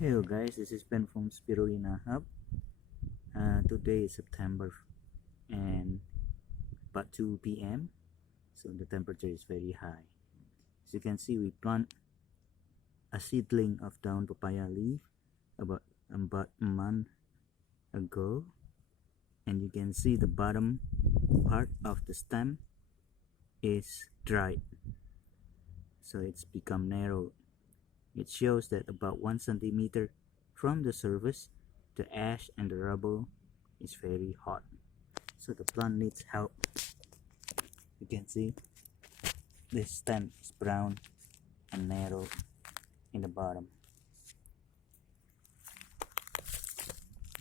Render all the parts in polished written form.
Hello guys, this is Ben from Spirulina Hub. Today is September and about 2 p.m. So the temperature is very high. As you can see, we plant a seedling of down papaya leaf about a month ago, and you can see the bottom part of the stem is dried, so it's become narrow. It shows that about 1 centimeter from the surface, the ash and the rubble is very hot. So the plant needs help. You can see this stem is brown and narrow in the bottom.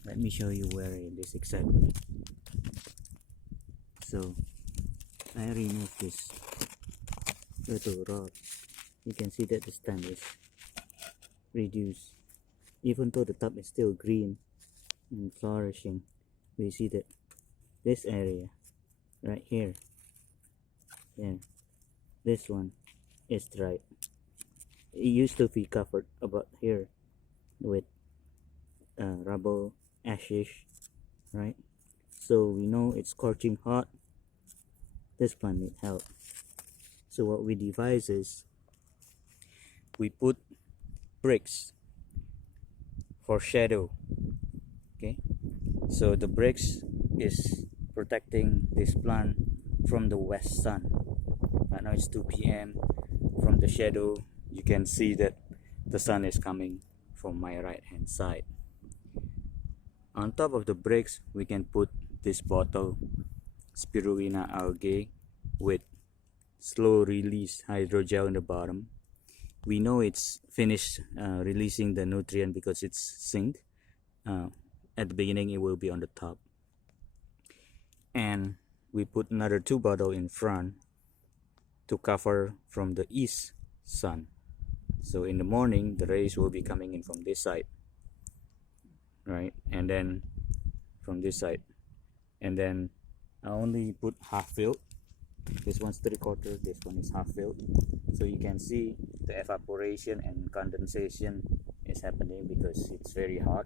Let me show you where it is exactly. So I remove this little rod. You can see that the stem is reduced. Even though the top is still green and flourishing, we see that this area right here, yeah, this one is dried. It used to be covered about here with rubble, ashes, right? So we know it's scorching hot. This plant needs help. So what we devise is we put bricks for shadow. Okay, so the bricks is protecting this plant from the west sun. Right now it's 2 p.m. From the shadow you can see that the sun is coming from my right hand side. On top of the bricks we can put this bottle Spirulina algae with slow release hydrogel in the bottom. We know it's finished releasing the nutrient because it's synced. At the beginning it will be on the top, and we put another 2 bottle in front to cover from the east sun. So in the morning the rays will be coming in from this side, right, and then from this side, and then I only put half filled. This one's 3/4, this one is half filled. So you can see the evaporation and condensation is happening because it's very hot.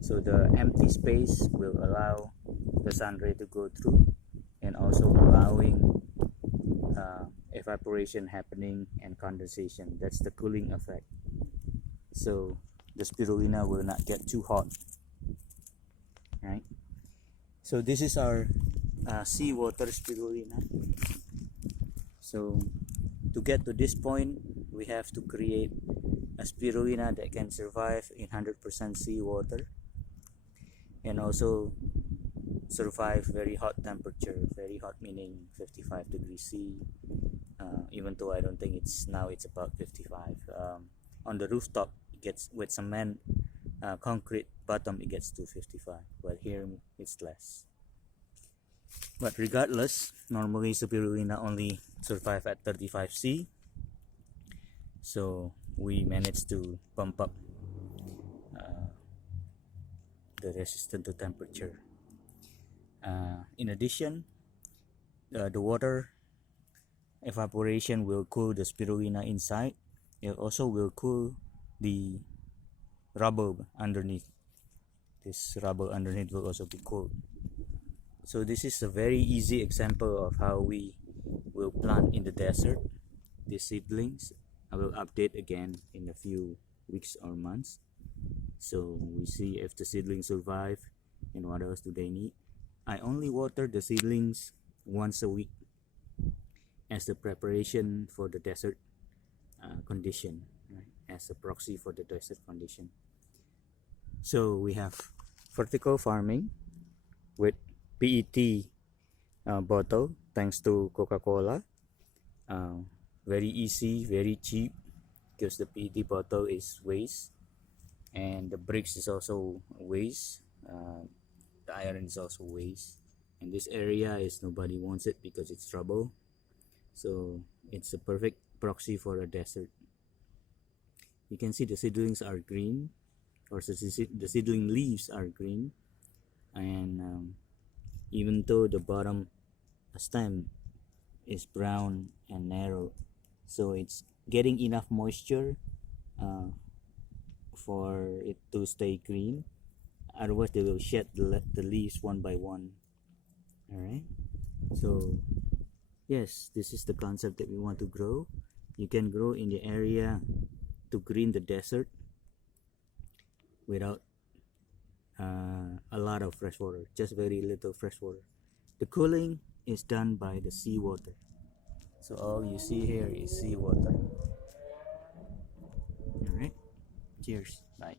So the empty space will allow the sun ray to go through, and also allowing evaporation happening and condensation. That's the cooling effect. So the spirulina will not get too hot, right? So this is our seawater spirulina. So to get to this point, we have to create a spirulina that can survive in 100% seawater and also survive very hot temperature. Very hot meaning 55 degrees C. Even though I don't think it's about 55. On the rooftop it gets, with cement concrete bottom, it gets to 55, but here it's less. But regardless, normally spirulina only survive at 35 C. So we managed to bump up the resistance to temperature. In addition, the water evaporation will cool the spirulina inside. It also will cool the rubble underneath. This rubble underneath will also be cooled. So this is a very easy example of how we will plant in the desert these seedlings. I will update again in a few weeks or months, so we see if the seedlings survive and what else do they need. I only water the seedlings once a week as the preparation for the desert condition, right? As a proxy for the desert condition. So we have vertical farming with PET bottle, thanks to Coca-Cola. Very easy, very cheap, because the PET bottle is waste, and the bricks is also waste. The iron is also waste, and this area is nobody wants it because it's trouble. So it's a perfect proxy for a desert. You can see the seedlings are green, or the seedling leaves are green, and even though the bottom stem is brown and narrow, so it's getting enough moisture for it to stay green. Otherwise, they will shed the leaves one by one. All right. So yes, this is the concept that we want to grow. You can grow in the area to green the desert without a lot of fresh water, just very little fresh water. The cooling is done by the seawater. So all you see here is seawater. All right. Cheers. Bye.